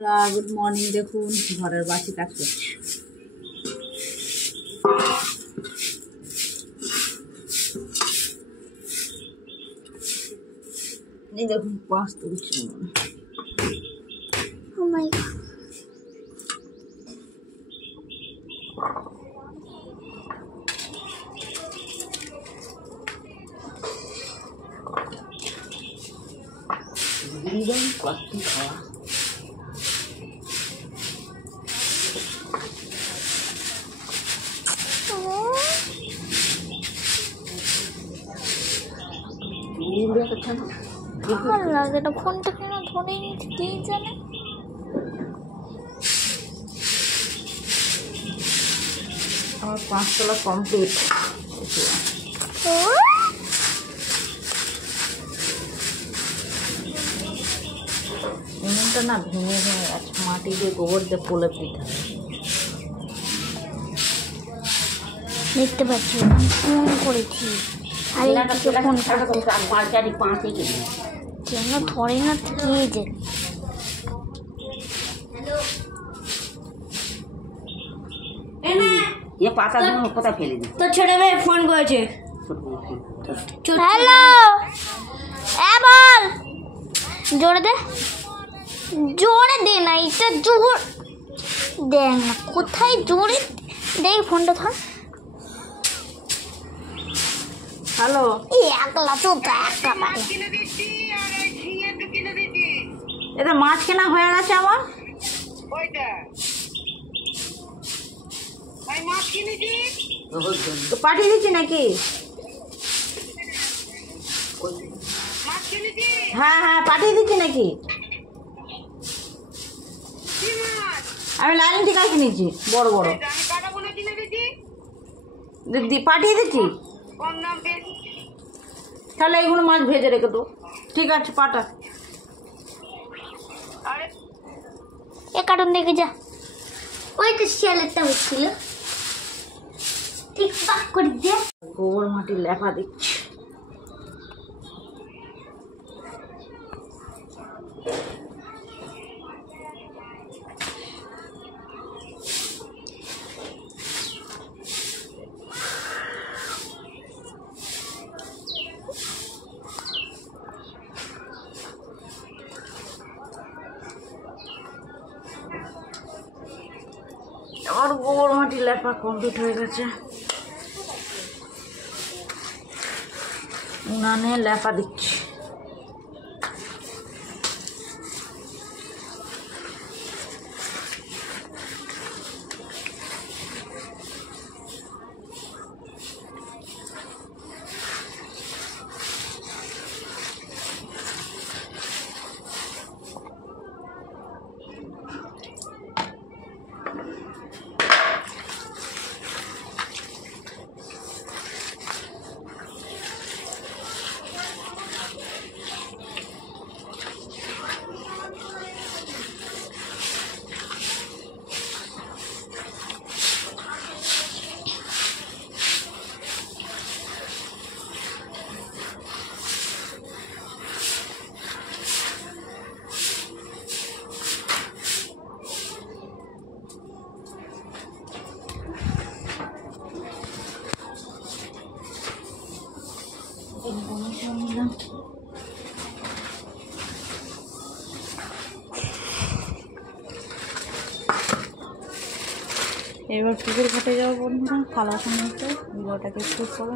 Good morning. দেখুন ঘরের বাসি কাজ করছি। এই দেখুন পাঁচ তুলছি। কষ্ট খাওয়া ভালো লাগে না। ফোনটা কেন ধরে নিচ্ছে কে জানে। আমার 5 তলা কমপ্লিট। এমনটা না ভেঙে ভেঙে গেছে, মাটি দিয়ে গোবর দিয়ে পোলে দিতে হবে। দেখতে পাচ্ছি ফোন করেছি আর এইদিকে ফোন করতে কেন ধরে না কে যে। কোথায় ফেলে দিই? তো ছোট মেয়ে ফোন করেছে। হ্যালো, বল। জোরে দে, জোরে দে না, এটা জোর দেখ না, কোথায় জোরে দেখ। ফোনটা ধর। হ্যালো, একলা চোদ্দা একটা পারে। এটা মাছ কেনা হয়ে গেছে আমার। তো পাঠিয়ে দিচ্ছি নাকি? হ্যাঁ হ্যাঁ পাঠিয়ে দিচ্ছি নাকি? আমি লাইন ঠিক আছে কিনেছি, বড় বড় পাঠিয়ে দিচ্ছি। তাহলে এইগুলো মাছ ভেজে রেখে তো। ঠিক আছে পাঠা। এ কার্টুন দেখে যা। ওই তো শিয়ালেরটা হচ্ছিল, ঠিক পাক করে দিয়ে গোবর মাটির লেপা দিচ্ছি। আমার গোবর মাটি লেপা কমপ্লিট হয়ে গেছে। উনানে লেপা দিচ্ছি। এবার পুকুর ঘাটে যাবো বন্ধুরা। খালা সময় ভিডিওটাকে শুট করো।